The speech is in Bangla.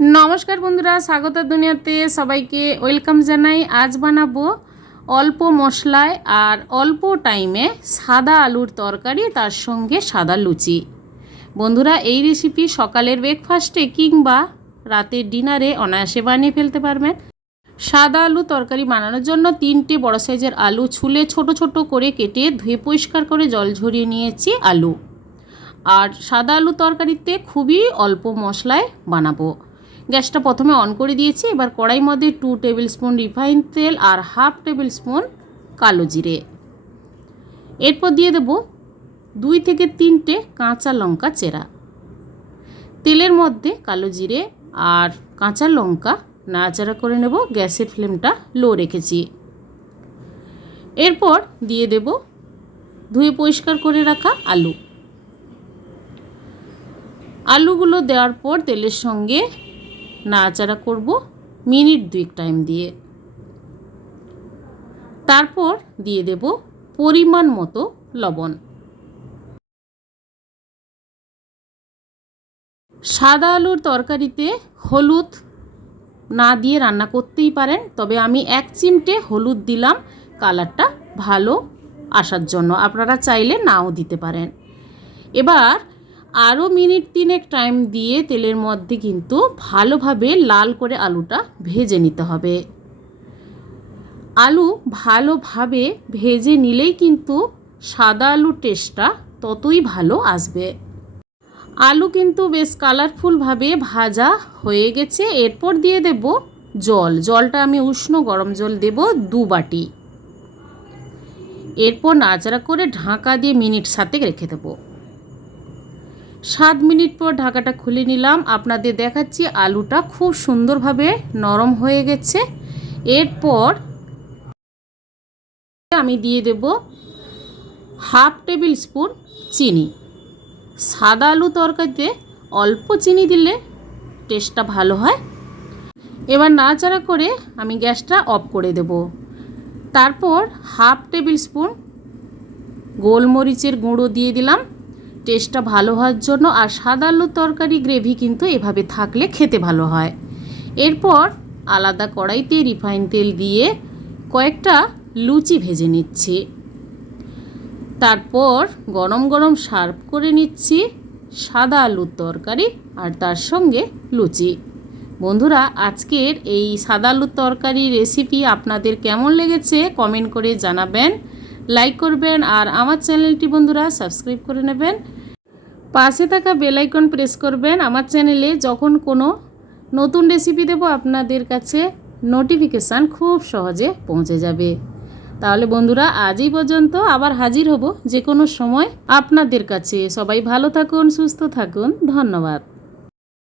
नमस्कार बंधुरा स्वागत दुनियाते सबाइके वेलकाम जानाई। आज बानाबो अल्प मशलाय और अल्प टाइमे सादा आलुर तरकारी तार संगे सादा लुचि। बंधुरा এই রেসিপি সকালের ব্রেকফাস্টে কিংবা রাতের ডিনারে অনায়াসে বানিয়ে ফেলতে পারবেন। সাদা আলু তরকারি বানানোর জন্য 3টে বড় সাইজের আলু ছুলে ছোট ছোট করে কেটে ধুয়ে পরিষ্কার করে জল ঝরিয়ে নিয়েছি আলু। আর সাদা আলু তরকারিতে খুবই অল্প মশলায় বানাবো। গ্যাসটা প্রথমে অন করে দিয়েছি। এবার কড়াইয়ের মধ্যে 2 টেবিল স্পুন রিফাইন তেল আর হাফ টেবিল স্পুন কালো জিরে। এরপর দিয়ে দেব 2 থেকে 3টে কাঁচা লঙ্কা চেরা। তেলের মধ্যে কালো জিরে আর কাঁচা লঙ্কা নাড়াচাড়া করে নেব। গ্যাসের ফ্লেমটা লো রেখেছি। এরপর দিয়ে দেব ধুয়ে পরিষ্কার করে রাখা আলু। আলুগুলো দেওয়ার পর তেলের সঙ্গে নাড়াচাড়া করব মিনিট 2 টাইম দিয়ে। তারপর দিয়ে দেব পরিমাণ মতো লবণ। সাদা আলুর তরকারিতে হলুদ না দিয়ে রান্না করতেই পারেন, তবে আমি 1 চিমটে হলুদ দিলাম কালারটা ভালো আসার জন্য। আপনারা চাইলে নাও দিতে পারেন। এবার আরও মিনিট 3 টাইম দিয়ে তেলের মধ্যে কিন্তু ভালোভাবে লাল করে আলুটা ভেজে নিতে হবে। আলু ভালোভাবে ভেজে নিলেই কিন্তু সাদা আলুর টেস্টটা ততই ভালো আসবে। আলু কিন্তু বেশ কালারফুলভাবে ভাজা হয়ে গেছে। এরপর দিয়ে দেব জলটা আমি উষ্ণ গরম জল দেব 2 বাটি। এরপর নাড়াচাড়া করে ঢাকা দিয়ে মিনিট 7 রেখে দেবো। 7 মিনিট পর ঢাকাটা খুলে নিলাম। আপনাদের দেখাচ্ছি আলুটা খুব সুন্দরভাবে নরম হয়ে গেছে। এরপর আমি দিয়ে দেব হাফ টেবিল স্পুন চিনি। সাদা আলু তরকারিতে অল্প চিনি দিলে টেস্টটা ভালো হয়। এবার নাড়াচাড়া করে আমি গ্যাসটা অফ করে দেব। তারপর হাফ টেবিল স্পুন গোলমরিচের গুঁড়ো দিয়ে দিলাম টেস্টটা ভালো হওয়ার জন্য। আর সাদা আলুর তরকারি গ্রেভি কিন্তু এভাবে থাকলে খেতে ভালো হয়। এরপর আলাদা কড়াইতে রিফাইন তেল দিয়ে কয়েকটা লুচি ভেজে নিচ্ছি। তারপর গরম গরম সার্ভ করে নিচ্ছি সাদা আলুর তরকারি আর তার সঙ্গে লুচি। বন্ধুরা, আজকের এই সাদা আলুর তরকারি রেসিপি আপনাদের কেমন লেগেছে কমেন্ট করে জানাবেন, লাইক করবেন আর আমার চ্যানেলটি বন্ধুরা সাবস্ক্রাইব করে নেবেন। পাশে থাকা বেল আইকন প্রেস করবেন। আমার চ্যানেলে যখন কোনো নতুন রেসিপি দেব আপনাদের কাছে নোটিফিকেশান খুব সহজে পৌঁছে যাবে। তাহলে বন্ধুরা আজ এই পর্যন্ত, আবার হাজির হব যে কোনো সময় আপনাদের কাছে। সবাই ভালো থাকুন, সুস্থ থাকুন। ধন্যবাদ।